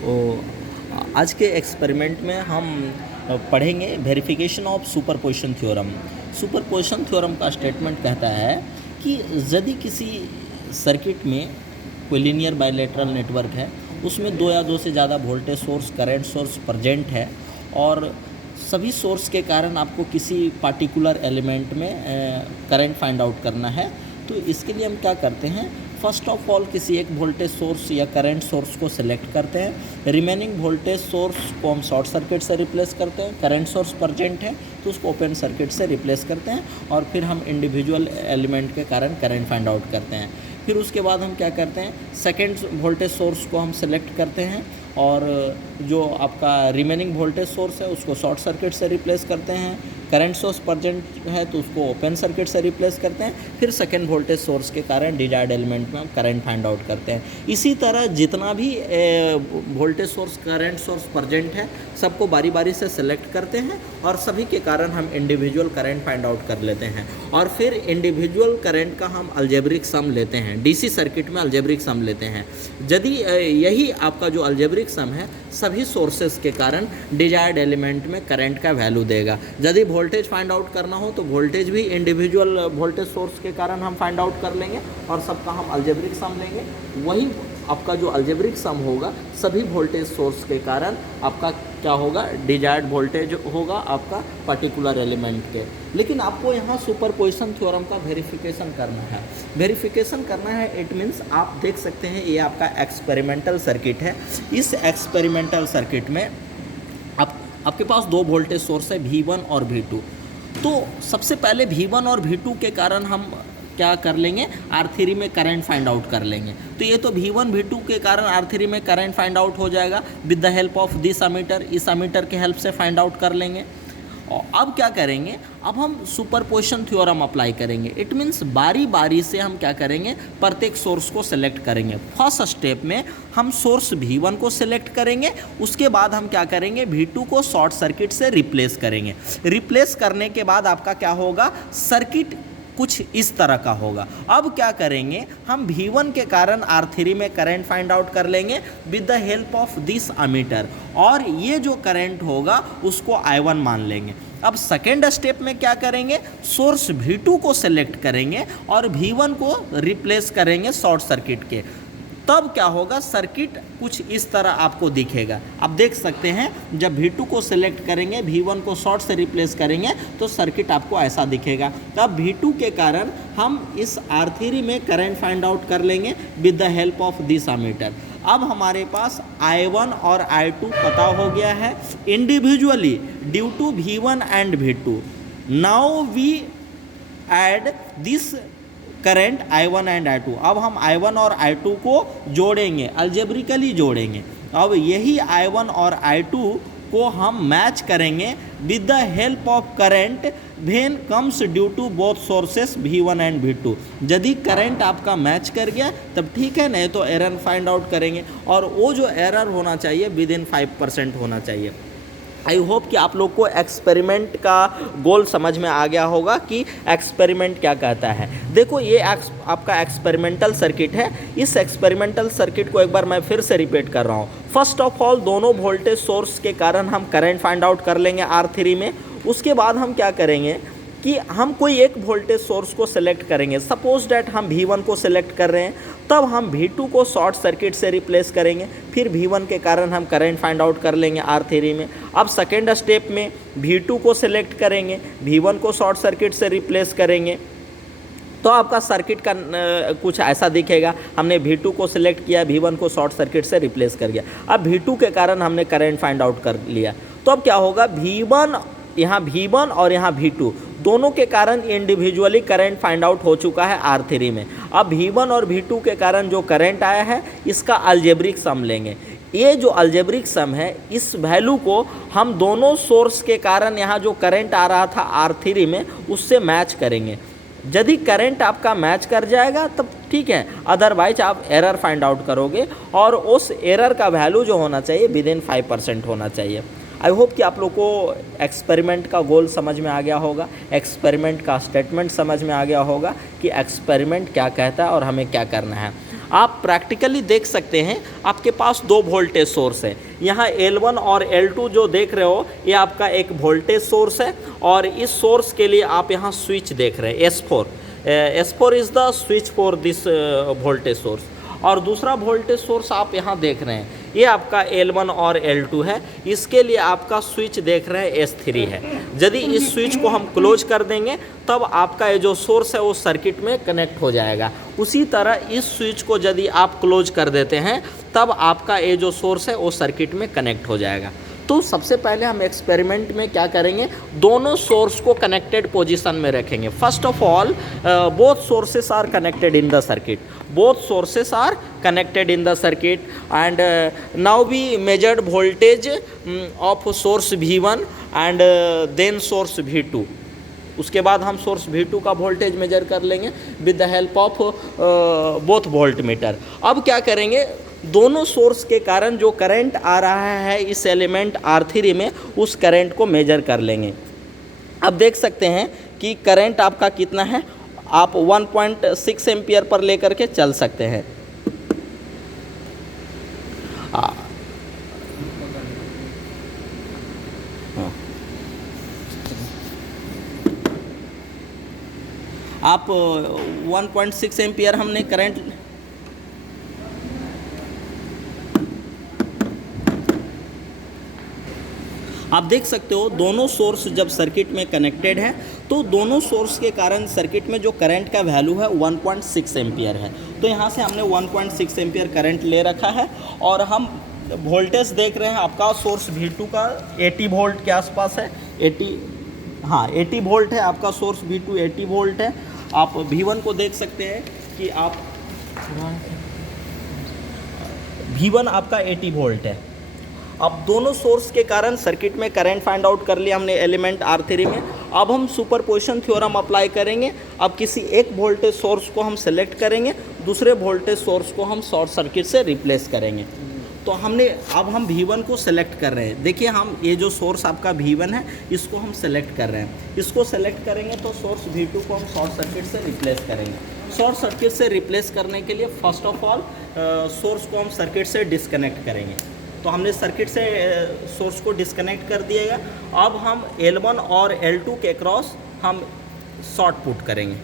तो आज के एक्सपेरिमेंट में हम पढ़ेंगे verification of superposition theorem. Superposition theorem का स्टेटमेंट कहता है कि यदि किसी सर्किट में कोई लीनियर बाइलेटरल नेटवर्क है, उसमें दो या दो से ज़्यादा voltage source, current source present है और सभी सोर्स के कारण आपको किसी पार्टिकुलर एलिमेंट में करंट फाइंड आउट करना है, तो इसके लिए हम क्या करते हैं, फर्स्ट ऑफ ऑल किसी एक वोल्टेज सोर्स या करंट सोर्स को सिलेक्ट करते हैं। रिमेनिंग वोल्टेज सोर्स को हम शॉर्ट सर्किट से रिप्लेस करते हैं। करंट सोर्स प्रेजेंट है तो उसको ओपन सर्किट से रिप्लेस करते हैं और फिर हम इंडिविजुअल एलिमेंट के कारण करंट फाइंड आउट करते हैं। फिर उसके बाद हम क्या करते हैं, सेकेंड वोल्टेज सोर्स को हम सिलेक्ट करते हैं और जो आपका रिमेनिंग वोल्टेज सोर्स है उसको शॉर्ट सर्किट से रिप्लेस करते हैं। करंट सोर्स प्रेजेंट है तो उसको ओपन सर्किट से रिप्लेस करते हैं। फिर सेकेंड वोल्टेज सोर्स के कारण डिजायर्ड एलिमेंट में हम करंट फाइंड आउट करते हैं। इसी तरह जितना भी voltage source, current source present है, सबको बारी बारी से सिलेक्ट करते हैं और सभी के कारण हम इंडिविजुअल करंट फाइंड आउट कर लेते हैं। और फिर इंडिविजुअल करंट का हम अलजेब्रिक सम लेते हैं। डीसी सर्किट में अलजेब्रिक सम लेते हैं। यदि यही आपका जो अलजेब्रिक सम है सभी सोर्सेस के कारण डिजायर्ड एलिमेंट में करंट का वैल्यू देगा। यदि वोल्टेज फाइंड आउट करना हो तो वोल्टेज भी इंडिविजुअल वोल्टेज सोर्स के कारण हम फाइंड आउट कर लेंगे और सबका हम अलजेब्रिक सम लेंगे। वही आपका जो अलजेब्रिक सम होगा सभी वोल्टेज सोर्स के कारण आपका क्या होगा, डिजायर्ड वोल्टेज होगा आपका पर्टिकुलर एलिमेंट के। लेकिन आपको यहाँ सुपरपोजिशन थ्योरम का वेरिफिकेशन करना है। वेरिफिकेशन करना है, इट मीन्स आप देख सकते हैं ये आपका एक्सपेरिमेंटल सर्किट है। इस एक्सपेरिमेंटल सर्किट में आपके पास दो वोल्टेज सोर्स है V1 और V2। तो सबसे पहले V1 और V2 के कारण हम क्या कर लेंगे, R3 में करंट फाइंड आउट कर लेंगे। तो ये तो V1 V2 के कारण R3 में करंट फाइंड आउट हो जाएगा with the help of this ammeter. इस अमीटर के हेल्प से फाइंड आउट कर लेंगे। और अब क्या करेंगे, अब हम सुपरपोजिशन थ्योरम अप्लाई करेंगे। इट मीन्स बारी बारी से हम क्या करेंगे, प्रत्येक सोर्स को सिलेक्ट करेंगे। फर्स्ट स्टेप में हम सोर्स V1 को सिलेक्ट करेंगे, उसके बाद हम क्या करेंगे, V2 को शॉर्ट सर्किट से रिप्लेस करेंगे। रिप्लेस करने के बाद आपका क्या होगा, सर्किट कुछ इस तरह का होगा। अब क्या करेंगे, हम V1 के कारण R3 में करंट फाइंड आउट कर लेंगे with the help of this ammeter और ये जो करंट होगा उसको I1 मान लेंगे। अब सेकेंड स्टेप में क्या करेंगे, सोर्स V2 को सिलेक्ट करेंगे और V1 को रिप्लेस करेंगे शॉर्ट सर्किट के। तब क्या होगा, सर्किट कुछ इस तरह आपको दिखेगा। आप देख सकते हैं जब V2 को सिलेक्ट करेंगे, V1 को शॉर्ट से रिप्लेस करेंगे तो सर्किट आपको ऐसा दिखेगा। तब V2 के कारण हम इस R3 में करंट फाइंड आउट कर लेंगे with the help of this ammeter. अब हमारे पास I1 और I2 पता हो गया है individually due to V1 and V2। Now we add this current I1 and I2। अब हम I1 और I2 को जोड़ेंगे, अलजेब्रिकली जोड़ेंगे। अब यही I1 और I2 को हम मैच करेंगे with the help of current when comes due to both sources V1 and V2। यदि करंट आपका मैच कर गया तब ठीक है, नहीं तो एरर फाइंड आउट करेंगे और वो जो एरर होना चाहिए विद इन 5% होना चाहिए। आई होप कि आप लोग को एक्सपेरिमेंट का गोल समझ में आ गया होगा कि एक्सपेरिमेंट क्या कहता है। देखो ये आपका एक्सपेरिमेंटल सर्किट है। इस एक्सपेरिमेंटल सर्किट को एक बार मैं फिर से रिपीट कर रहा हूँ। फर्स्ट ऑफ ऑल दोनों वोल्टेज सोर्स के कारण हम करंट फाइंड आउट कर लेंगे R3 में। उसके बाद हम क्या करेंगे कि हम कोई एक वोल्टेज सोर्स को सिलेक्ट करेंगे। सपोज डैट हम V1 को सिलेक्ट कर रहे हैं, तब हम V2 को शॉर्ट सर्किट से रिप्लेस करेंगे। फिर V1 के कारण हम करंट फाइंड आउट कर लेंगे R3 में। अब सेकेंड स्टेप में V2 को सिलेक्ट करेंगे, V1 को शॉर्ट सर्किट से रिप्लेस करेंगे तो आपका सर्किट का कुछ ऐसा दिखेगा। हमने V2 को सिलेक्ट किया, V1 को शॉर्ट सर्किट से रिप्लेस कर दिया। अब V2 के कारण हमने करंट फाइंड आउट कर लिया। तो अब क्या होगा, V1 और यहाँ V2 दोनों के कारण इंडिविजुअली करंट फाइंड आउट हो चुका है R3 में। अब V1 और V2 के कारण जो करंट आया है इसका अलजेब्रिक सम लेंगे। ये जो अलजेब्रिक सम है इस वैल्यू को हम दोनों सोर्स के कारण यहाँ जो करंट आ रहा था R3 में उससे मैच करेंगे। यदि करंट आपका मैच कर जाएगा तब ठीक है, अदरवाइज आप एरर फाइंड आउट करोगे और उस एरर का वैल्यू जो होना चाहिए विद इन 5% होना चाहिए। आई होप कि आप लोग को एक्सपेरिमेंट का गोल समझ में आ गया होगा, एक्सपेरिमेंट का स्टेटमेंट समझ में आ गया होगा कि एक्सपेरिमेंट क्या कहता है और हमें क्या करना है। आप प्रैक्टिकली देख सकते हैं आपके पास दो वोल्टेज सोर्स है। यहाँ L1 और L2 जो देख रहे हो ये आपका एक वोल्टेज सोर्स है और इस सोर्स के लिए आप यहाँ स्विच देख रहे हैं S4। S4 is the switch for this voltage source. और दूसरा वोल्टेज सोर्स आप यहाँ देख रहे हैं ये आपका L1 और L2 है, इसके लिए आपका स्विच देख रहे हैं S3 है। यदि इस स्विच को हम क्लोज कर देंगे तब आपका ये जो सोर्स है वो सर्किट में कनेक्ट हो जाएगा। उसी तरह इस स्विच को यदि आप क्लोज कर देते हैं तब आपका ये जो सोर्स है वो सर्किट में कनेक्ट हो जाएगा। तो सबसे पहले हम एक्सपेरिमेंट में क्या करेंगे, दोनों सोर्स को कनेक्टेड पोजीशन में रखेंगे। First of all both sources are connected in the circuit, both sources are connected in the circuit and now we measured voltage of source V1 and then source V2। उसके बाद हम source V2 का voltage measure कर लेंगे with the help of both volt meter. अब क्या करेंगे, दोनों सोर्स के कारण जो करंट आ रहा है इस एलिमेंट R3 में उस करंट को मेजर कर लेंगे। अब देख सकते हैं कि करंट आपका कितना है, आप 1.6 एम्पियर पर लेकर के चल सकते हैं। आप 1.6 एम्पियर हमने करंट आप देख सकते हो दोनों सोर्स जब सर्किट में कनेक्टेड है तो दोनों सोर्स के कारण सर्किट में जो करंट का वैल्यू है 1.6 एम्पियर है। तो यहाँ से हमने 1.6 एम्पियर करंट ले रखा है और हम वोल्टेज देख रहे हैं आपका सोर्स V2 का 80 वोल्ट के आसपास है। 80 वोल्ट है आपका सोर्स V2, 80 वोल्ट है। आप V1 को देख सकते हैं कि आप V1 आपका 80 वोल्ट है। अब दोनों सोर्स के कारण सर्किट में करंट फाइंड आउट कर लिया हमने एलिमेंट R3 में। अब हम सुपरपोजिशन थ्योरम अप्लाई करेंगे। अब किसी एक वोल्टेज सोर्स को हम सेलेक्ट करेंगे, दूसरे वोल्टेज सोर्स को हम शॉर्ट सर्किट से रिप्लेस करेंगे। तो अब हम V1 को सेलेक्ट कर रहे हैं। देखिए हम ये जो सोर्स आपका V1 है इसको हम सेलेक्ट कर रहे हैं। इसको सेलेक्ट करेंगे तो सोर्स V2 को हम शॉर्ट सर्किट से रिप्लेस करेंगे। शॉर्ट सर्किट से रिप्लेस करने के लिए फर्स्ट ऑफ ऑल सोर्स को हम सर्किट से डिस्कनेक्ट करेंगे। तो हमने सर्किट से सोर्स को डिस्कनेक्ट कर दिएगा। अब हम L1 और L2 के क्रॉस हम शॉर्ट पुट करेंगे।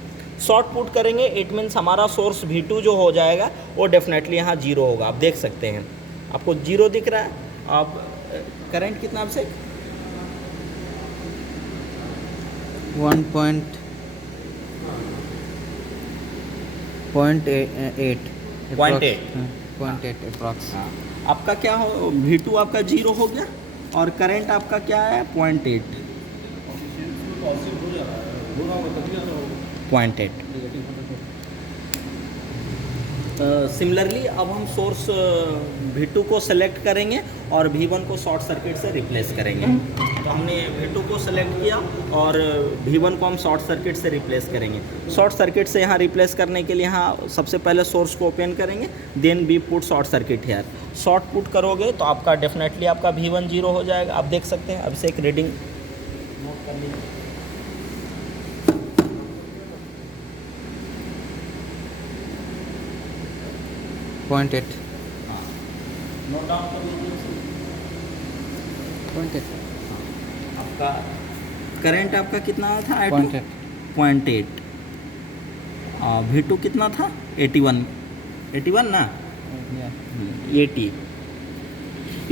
शॉर्ट पुट करेंगे इट मीन्स हमारा सोर्स V2 जो हो जाएगा वो डेफिनेटली यहाँ 0 होगा। आप देख सकते हैं आपको 0 दिख रहा है। अब करंट कितना आपसे 0.8 अप्रॉक्स। आपका क्या हो V2 आपका 0 हो गया और करंट आपका क्या है 0.8। सिमिलरली अब हम सोर्स V2 को सेलेक्ट करेंगे और V1 को शॉर्ट सर्किट से रिप्लेस करेंगे। तो हमने V2 को सेलेक्ट किया और V1 को हम शॉर्ट सर्किट से रिप्लेस करेंगे। शॉर्ट सर्किट से यहाँ रिप्लेस करने के लिए यहाँ सबसे पहले सोर्स को ओपन करेंगे, then we put short circuit here. Short put करोगे तो आपका डेफिनेटली आपका V1 0 हो जाएगा। आप देख सकते हैं। अब से एक रीडिंग नोट कर लीजिए। .8 नोट डाउन कर लीजिए। 0.8 आपका करंट आपका कितना था 0.8 0.8। V2 कितना था 81 ना 80।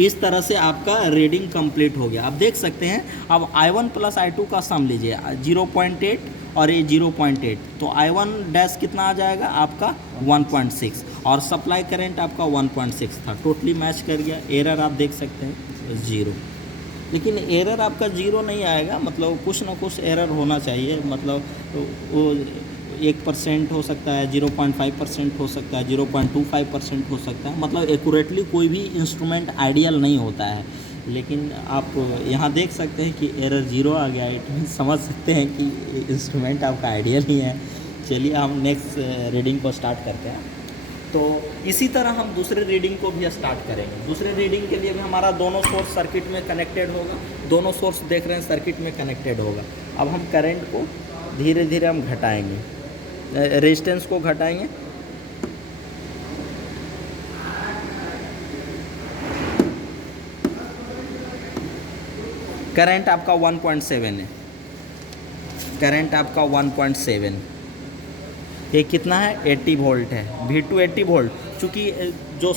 इस तरह से आपका रीडिंग कंप्लीट हो गया। आप देख सकते हैं। अब I1 प्लस I2 का सम लीजिए 0.8 और ये 0.8 तो I1 डैश कितना आ जाएगा आपका 1.6 और सप्लाई करंट आपका 1.6 था। टोटली मैच कर गया। एरर आप देख सकते हैं 0। लेकिन एरर आपका 0 नहीं आएगा, मतलब कुछ ना कुछ एरर होना चाहिए। मतलब वो 1% हो सकता है, 0.5% हो सकता है, 0.25% हो सकता है। मतलब एक्यूरेटली कोई भी इंस्ट्रूमेंट आइडियल नहीं होता है। लेकिन आप यहाँ देख सकते हैं कि एरर 0 आ गया। इट मीन समझ सकते हैं कि इंस्ट्रूमेंट आपका आइडियल ही है। चलिए हम नेक्स्ट रीडिंग को स्टार्ट करते हैं। तो इसी तरह हम दूसरे रीडिंग को भी स्टार्ट करेंगे। दूसरे रीडिंग के लिए भी हमारा दोनों सोर्स सर्किट में कनेक्टेड होगा। दोनों सोर्स देख रहे हैं सर्किट में कनेक्टेड होगा। अब हम करंट को धीरे धीरे हम घटाएंगे, रेजिस्टेंस को घटाएंगे। करंट आपका 1.7 है, करंट आपका 1.7, ये कितना है 80 वोल्ट है, V2 80 वोल्ट। चूँकि जो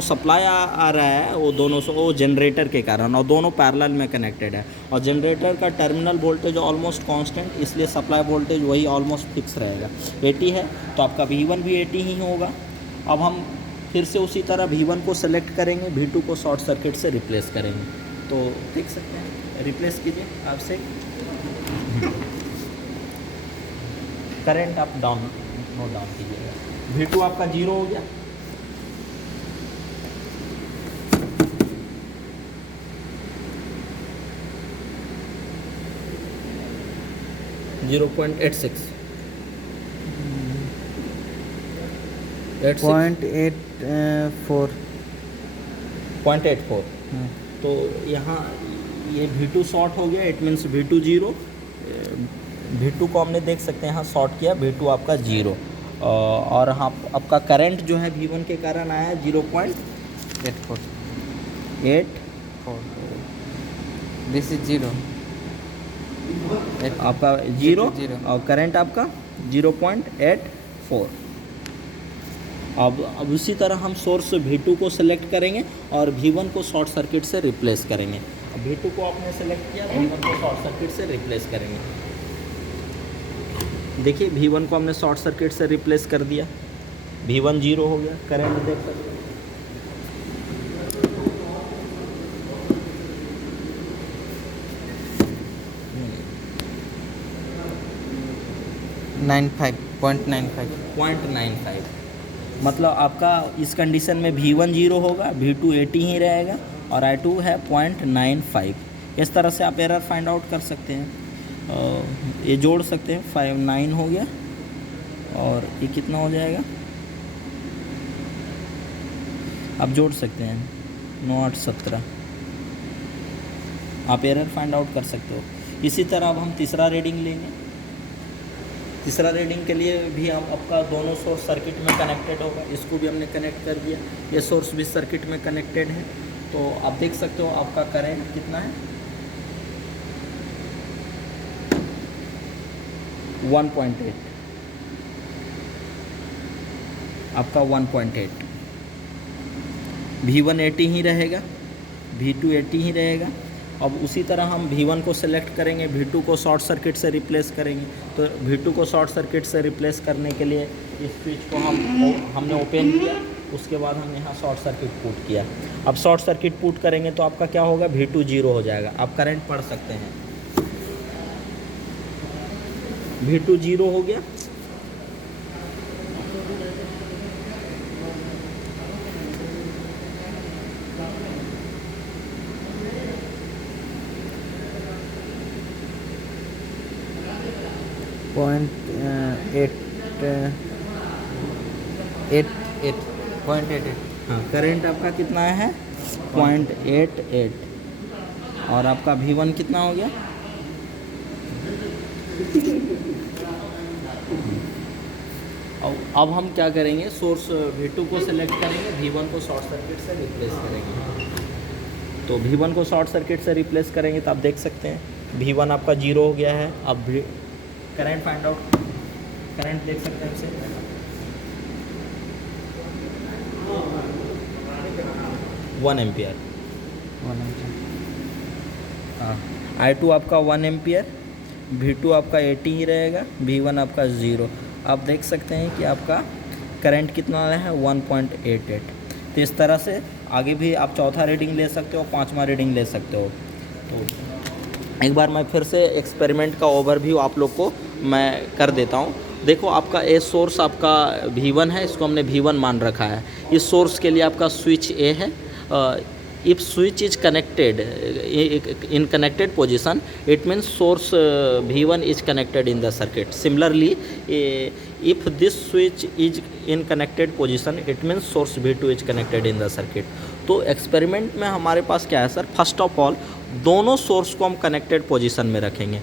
सप्लाई आ रहा है वो दोनों से वो जनरेटर के कारण, और दोनों पैरेलल में कनेक्टेड है, और जनरेटर का टर्मिनल वोल्टेज ऑलमोस्ट कांस्टेंट, इसलिए सप्लाई वोल्टेज वही ऑलमोस्ट फिक्स रहेगा 80 है, तो आपका V1 भी 80 ही होगा। अब हम फिर से उसी तरह V1 को सेलेक्ट करेंगे, V2 को शॉर्ट सर्किट से रिप्लेस करेंगे। तो देख सकते हैं, रिप्लेस कीजिए आपसे, करंट आप नोट डाउन कीजिएगा। V2 आपका 0 हो गया, .86 0.84 0.84। तो यहाँ ये V2 शॉर्ट हो गया, इट मीन्स V2 0, V2 को हमने देख सकते हैं यहाँ शॉर्ट किया, V2 आपका 0, और हाँ आपका करंट जो है V1 के कारण आया है 0.84। This is 0. आपका 0 0. और करंट आपका 0.84। अब उसी तरह हम सोर्स V2 को सेलेक्ट करेंगे और V1 को शॉर्ट सर्किट से रिप्लेस करेंगे। अब V2 को आपने सेलेक्ट किया, V1 को शॉर्ट सर्किट से रिप्लेस करेंगे। देखिए V1 को हमने शॉर्ट सर्किट से रिप्लेस कर दिया, V1 0 हो गया, करंट देख सकते हैं 0.95। मतलब आपका इस कंडीशन में V1 0 होगा, V2 80 ही रहेगा, और I2 है 0.95। इस तरह से आप एरर फाइंड आउट कर सकते हैं। ये जोड़ सकते हैं, 59 हो गया, और ये कितना हो जाएगा, आप जोड़ सकते हैं 9817, आप एरर फाइंड आउट कर सकते हो। इसी तरह अब हम तीसरा रीडिंग लेंगे। तीसरा रीडिंग के लिए भी हम आपका दोनों सोर्स सर्किट में कनेक्टेड होगा, इसको भी हमने कनेक्ट कर दिया, ये सोर्स भी सर्किट में कनेक्टेड है। तो आप देख सकते हो आपका करंट कितना है 1.8, आपका 1.8। V1 80 ही रहेगा, V2 80 ही रहेगा। अब उसी तरह हम V1 को सेलेक्ट करेंगे, V2 को शॉर्ट सर्किट से रिप्लेस करेंगे। तो V2 को शॉर्ट सर्किट से रिप्लेस करने के लिए इस स्विच को हमने ओपन किया, उसके बाद हम यहाँ शॉर्ट सर्किट पुट किया। अब शॉर्ट सर्किट पुट करेंगे तो आपका क्या होगा, V2 0 हो जाएगा। आप करंट पढ़ सकते हैं, V2 0 हो गया, हाँ करंट आपका कितना है 0.88, और आपका V1 कितना हो गया, अब हम क्या करेंगे, सोर्स V2 को सेलेक्ट करेंगे, V1 को शॉर्ट सर्किट से रिप्लेस करेंगे। तो V1 को शॉर्ट सर्किट से रिप्लेस करेंगे तो आप देख सकते हैं V1 आपका 0 हो गया है। अब करंट फाइंड आउट, करंट देख सकते हैं इसे 1 एम्पियर, हाँ I2 आपका 1 एम्पियर, V2 आपका 80 ही रहेगा, V1 आपका 0। आप देख सकते हैं कि आपका करंट कितना है 1.88। तो इस तरह से आगे भी आप चौथा रीडिंग ले सकते हो, पांचवा रीडिंग ले सकते हो। तो एक बार मैं फिर से एक्सपेरिमेंट का ओवरव्यू आप लोग को मैं कर देता हूँ। देखो आपका ए सोर्स आपका V1 है, इसको हमने V1 मान रखा है। इस सोर्स के लिए आपका स्विच ए है। If switch is connected in connected position, it means source V1 is connected in the circuit. Similarly, if this switch is in connected position, it means source V2 is connected in the circuit. तो experiment में हमारे पास क्या है sir, first of all दोनों source को हम connected position में रखेंगे।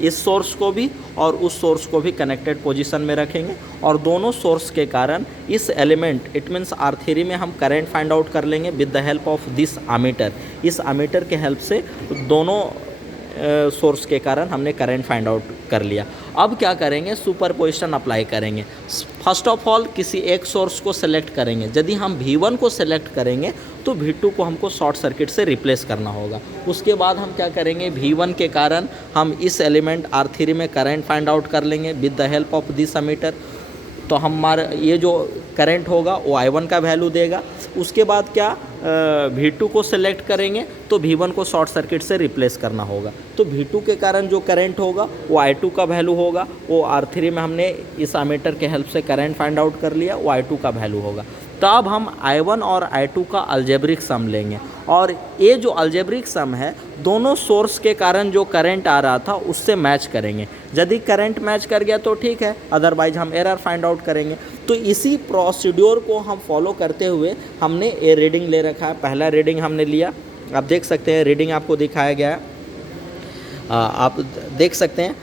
इस सोर्स को भी और उस सोर्स को भी कनेक्टेड पोजीशन में रखेंगे और दोनों सोर्स के कारण इस एलिमेंट इट मीन्स R3 में हम करंट फाइंड आउट कर लेंगे with the help of this ammeter. इस अमीटर के हेल्प से दोनों सोर्स के कारण हमने करंट फाइंड आउट कर लिया। अब क्या करेंगे, सुपरपोजिशन अप्लाई करेंगे। फर्स्ट ऑफ ऑल किसी एक सोर्स को सेलेक्ट करेंगे। यदि हम V1 को सेलेक्ट करेंगे तो V2 को हमको शॉर्ट सर्किट से रिप्लेस करना होगा। उसके बाद हम क्या करेंगे, V1 के कारण हम इस एलिमेंट R3 में करंट फाइंड आउट कर लेंगे with the help of this ammeter. तो हमारा ये जो करंट होगा वो I1 का वैल्यू देगा। उसके बाद क्या V2 को सेलेक्ट करेंगे तो V1 को शॉर्ट सर्किट से रिप्लेस करना होगा। तो V2 के कारण जो करंट होगा वो I2 का वैल्यू होगा। वो R3 में हमने इस अमीटर के हेल्प से करंट फाइंड आउट कर लिया, वो I2 का वैल्यू होगा। तो अब हम I1 और I2 का अलजेब्रिक सम लेंगे और ये जो अलजेब्रिक सम है दोनों सोर्स के कारण जो करंट आ रहा था उससे मैच करेंगे। यदि करंट मैच कर गया तो ठीक है, अदरवाइज हम एरर फाइंड आउट करेंगे। तो इसी प्रोसीड्योर को हम फॉलो करते हुए हमने ये रीडिंग ले रखा है। पहला रीडिंग हमने लिया, आप देख सकते हैं रीडिंग आपको दिखाया गया है, आप देख सकते हैं।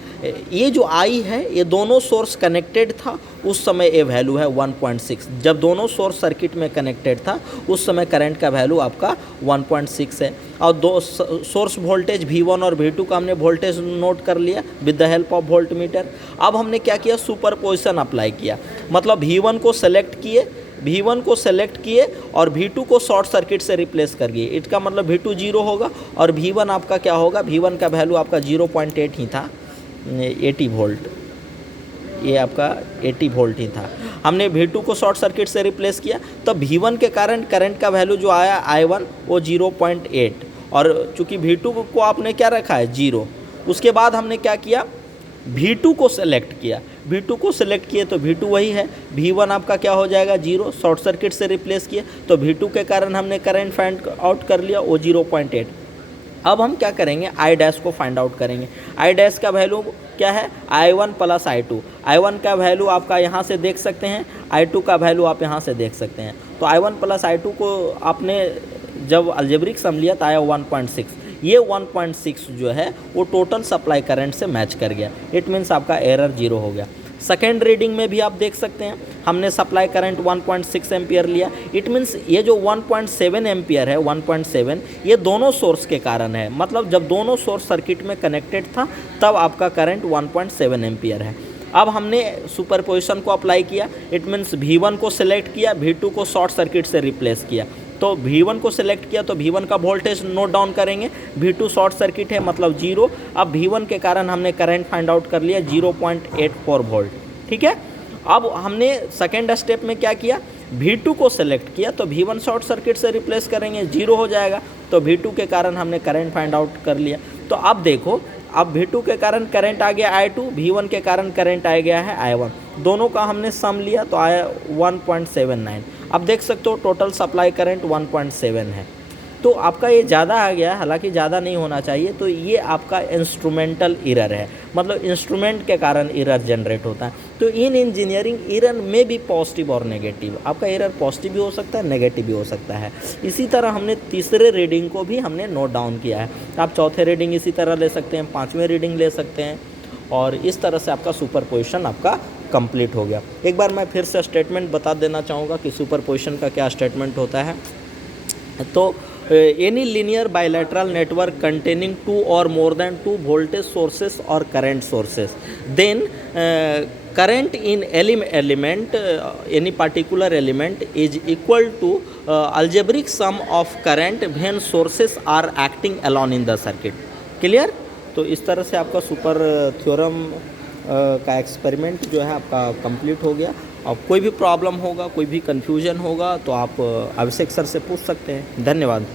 ये जो आई है ये दोनों सोर्स कनेक्टेड था उस समय ये वैल्यू है 1.6। जब दोनों सोर्स सर्किट में कनेक्टेड था उस समय करंट का वैल्यू आपका 1.6 है। और दो सोर्स वोल्टेज V1 और V2 का हमने वोल्टेज नोट कर लिया with the help of volt meter. अब हमने क्या किया, सुपरपोजिशन अप्लाई किया। मतलब V1 को सेलेक्ट किए और V2 को शॉर्ट सर्किट से रिप्लेस कर दिए। इसका मतलब V2 0 होगा और V1 आपका क्या होगा, V1 का वैल्यू आपका 0.8 ही था, 80 वोल्ट, ये आपका 80 वोल्ट ही था। हमने V2 को शॉर्ट सर्किट से रिप्लेस किया तो V1 के कारण करंट का वैल्यू जो आया I1 वो 0.8 और चूँकि V2 को आपने क्या रखा है 0। उसके बाद हमने क्या किया, V2 को सेलेक्ट किया। V2 को सेलेक्ट किए तो V2 वही है, V1 आपका क्या हो जाएगा 0, शॉर्ट सर्किट से रिप्लेस किए तो V2 के कारण हमने करंट फाइंड आउट कर लिया वो 0.8। अब हम क्या करेंगे, I डैश को फाइंड आउट करेंगे। I डैश का वैल्यू क्या है, I1 प्लस I2। I1 का वैल्यू आपका यहाँ से देख सकते हैं, I2 का वैल्यू आप यहाँ से देख सकते हैं। तो I1 प्लस I2 को आपने जब अलजेब्रिक सम लिया तो आया 1.6। ये 1.6 जो है वो टोटल सप्लाई करंट से मैच कर गया। इट मीन्स आपका एरर 0 हो गया। सेकेंड रीडिंग में भी आप देख सकते हैं हमने सप्लाई करंट 1.6 एम्पियर लिया। इट मीन्स ये जो 1.7 एम्पियर है 1.7 ये दोनों सोर्स के कारण है। मतलब जब दोनों सोर्स सर्किट में कनेक्टेड था तब आपका करंट 1.7 एम्पियर है। अब हमने सुपरपोजिशन को अप्लाई किया। इट मीन्स V1 को सिलेक्ट किया, V2 को शॉर्ट सर्किट से रिप्लेस किया। तो V1 को सिलेक्ट किया तो V1 का वोल्टेज नोट डाउन करेंगे, V2 शॉर्ट सर्किट है मतलब 0। अब V1 के कारण हमने करंट फाइंड आउट कर लिया 0.84 वोल्ट, ठीक है। अब हमने सेकेंड स्टेप में क्या किया, V2 को सिलेक्ट किया तो V1 शॉर्ट सर्किट से रिप्लेस करेंगे, 0 हो जाएगा। तो V2 के कारण हमने करंट फाइंड आउट कर लिया। तो अब देखो, अब V2 के कारण करंट आ गया I2, V1 के कारण करंट आ गया है I1। दोनों का हमने सम लिया तो आया 1.79। अब देख सकते हो टोटल सप्लाई करंट 1.7 है। तो आपका ये ज़्यादा आ गया, हालांकि ज़्यादा नहीं होना चाहिए। तो ये आपका इंस्ट्रूमेंटल एरर है, मतलब इंस्ट्रूमेंट के कारण एरर जनरेट होता है। तो इन इंजीनियरिंग एरर में भी पॉजिटिव और नेगेटिव, आपका एरर पॉजिटिव भी हो सकता है, नेगेटिव भी हो सकता है। इसी तरह हमने तीसरे रीडिंग को भी हमने नोट डाउन किया है। आप चौथे रीडिंग इसी तरह ले सकते हैं, पाँचवें रीडिंग ले सकते हैं और इस तरह से आपका सुपरपोजिशन आपका कंप्लीट हो गया। एक बार मैं फिर से स्टेटमेंट बता देना चाहूँगा कि सुपरपोजिशन का क्या स्टेटमेंट होता है। तो any linear bilateral network containing 2 or more than 2 voltage sources or current sources, then current in element any particular element is equal to algebraic sum of current when sources are acting alone in the circuit. Clear? तो इस तरह से आपका super theorem का experiment जो है आपका complete हो गया। अब कोई भी प्रॉब्लम होगा, कोई भी कन्फ्यूजन होगा तो आप अभिषेक सर से पूछ सकते हैं। धन्यवाद।